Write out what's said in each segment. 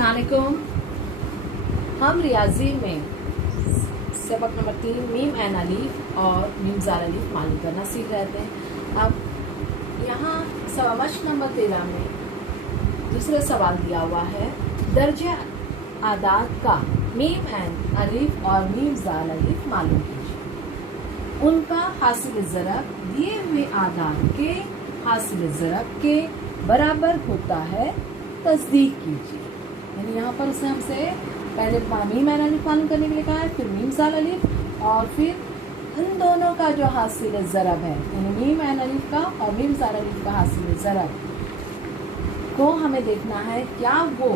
अस्सलाम वालेकुम। हम रियाजी में सबक नंबर 3 मीम एन अलीफ और मीम ज़ाल अलीफ मालूम करना सीख रहे थे। अब यहाँ मश्क नंबर 13 में दूसरा सवाल दिया हुआ है, दर्जे आदाद का मीम एन अलीफ और मीम ज़ाल अलीफ मालूम कीजिए। उनका हासिल ज़रब दिए हुए आदाद के हासिल ज़रब के बराबर होता है, तस्दीक कीजिए। यानी यहाँ पर उसने हमसे पहले मीम एन अलीफ मालूम करने के लिए कहा है, फिर मीम ज़ाल अलीफ और फिर इन दोनों का जो हासिल ज़रब है, यानी मीम एन अलीफ का और मीम ज़ाल अलीफ का हासिल ज़रब को हमें देखना है क्या वो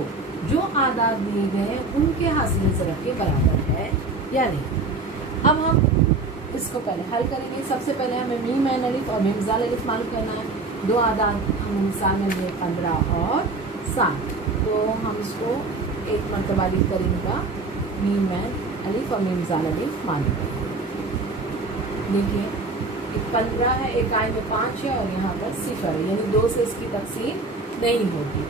जो आदाद दिए गए हैं उनके हासिल ज़रब के बराबर है या नहीं। अब हम इसको पहले हल करेंगे। सबसे पहले हमें मीम एन अलीफ और मीम ज़ाल अलीफ मालूम करना है। दो आदाद हम मिसाल में लिए 15 और 7, तो हम इसको एक मरतबा लिख कर इनका मीम एन अलीफ और मीम ज़ाल अलीफ मालूम करेंगे। देखिए, एक 15 है, एक आय में 5 है और यहाँ पर 0 है, यानी 2 से इसकी तकसीम नहीं होगी।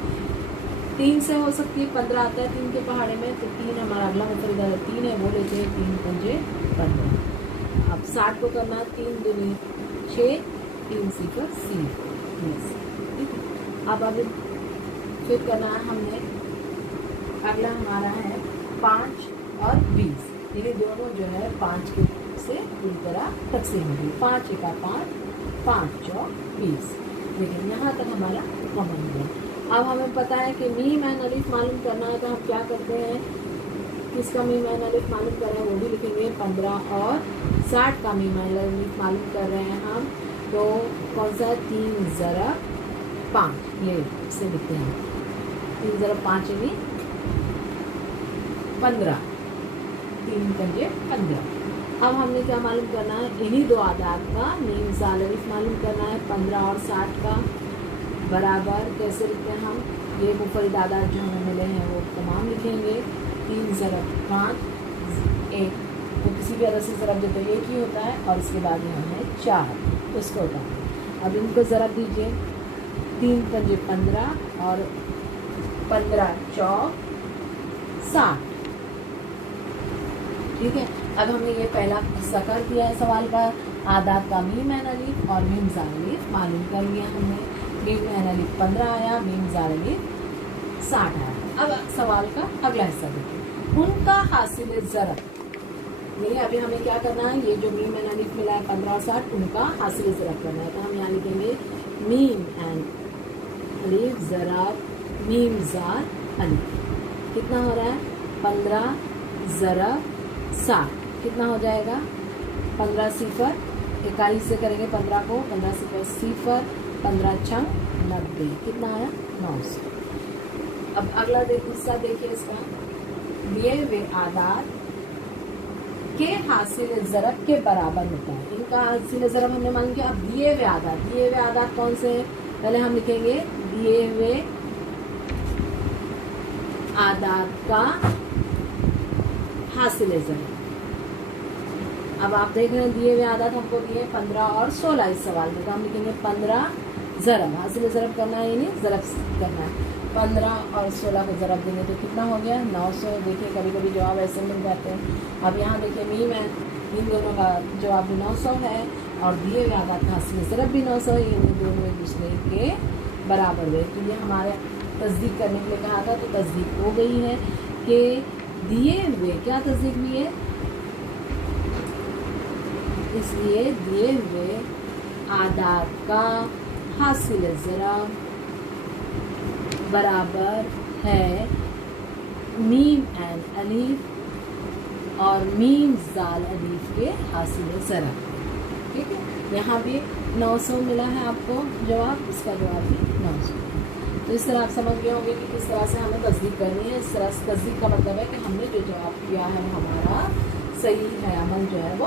3 से हो सकती है, 15 आता है 3 के पहाड़े में, तो 3 हमारा अगला मुफरदा 3 है, वो लेते हैं 3 पंजे 15। अब 60 को करना है 3 दूनी 6, 3 0 0। अब फिर करना है हमने, अगला हमारा है 5 और 20, ये दोनों जो है 5 के से पूरी तरह तकसीम होगी। 5 एका 5, 5 चौ 20। लेकिन यहाँ तक हमारा कॉमन है। अब हमें पता है कि मीम एन अलीफ मालूम करना है, तो हम क्या करते हैं, किसका मीम एन अलीफ मालूम कर रहे हैं वो भी लिखेंगे। 15 और 60 का मीम एन अलीफ मालूम कर रहे हैं हम, तो कौन सा है, 3 ज़रब 5, ये से लिखते हैं 3 ज़रब 5 यानी 15, 3 पंजे 15। अब हमने क्या मालूम करना है, इन्हीं दो आदाद का मीम ज़ाल अलीफ मालूम करना है। 15 और 60 का बराबर कैसे लिखते हैं हम, ये मुफरद आदाद जो हमें मिले हैं वो तमाम लिखेंगे। 3 ज़रब 5 1, तो किसी भी अदद से ज़रब देते हैं एक ही होता है, और इसके बाद यहाँ है 4, उसको होता है। अब इनको ज़रब दीजिए, 3 पंजे 15 और 15 चौक 60। ठीक है, अब हमने ये पहला हिस्सा कर दिया है सवाल का। आदाद का मीम एन अलीफ और मीम ज़ाल अलीफ मालूम कर लिया हमने। मीम एन अलीफ 15 आया, मीम ज़ाल अलीफ 60 आया। अब सवाल का अगला हिस्सा देखिए, उनका हासिल ज़रब। नहीं, अभी हमें क्या करना है, ये जो मीम एन अलीफ मिला है 15 और 60, उनका हासिल ज़रब करना है। तो हम यहाँ लिखेंगे मीम एन अलीफ ज़रब मीम ज़ाल अलीफ। कितना हो रहा है, 15 ज़रब 60 कितना हो जाएगा, 15 0, 21 से करेंगे 15 को, 15 0, 15 छंग 90, कितना आया 900। अब अगला हिस्सा देखिए इसका, दिए हुए आदाद के हासिल ज़रब के बराबर होता है। इनका हासिल ज़रब हमने मान लिया। अब दिए हुए आदाद कौन से हैं, पहले हम लिखेंगे दिए हुए आदाद का हासिल ज़रब। अब आप देख रहे हैं दिए हुए आदाद हमको दिए 15 और 16 इस सवाल में, तो हम लिखेंगे 15 ज़रब, हासिल ज़रब करना है, यानी ज़रब करना है। 15 और 16 को ज़रब देंगे तो कितना हो गया 900। देखिए कभी कभी जवाब ऐसे मिल जाते हैं। अब यहाँ देखिए मीम है, इन दोनों का जवाब भी 900 है और दिए हुए आदाद का हासिल ज़रब भी 900 है, ये दोनों एक दूसरे के बराबर हुए। तो ये हमारे तस्दीक करने के लिए कहा था, तो तस्दीक हो गई है कि दिए हुए, क्या तस्दीक हुई है, इसलिए दिए हुए आदाद का हासिल ज़रब बराबर है मीम एन अलीफ और मीम ज़ाल अलीफ के हासिल ज़रब। ठीक है, यहाँ भी 900 मिला है आपको जवाब, इसका जवाब भी 900। तो इस तरह आप समझ गए होंगे कि किस तरह से हमें तस्दीक करनी है। इस तरह से तस्दीक का मतलब है कि हमने जो जवाब किया है हमारा सही है, अमल जो है वो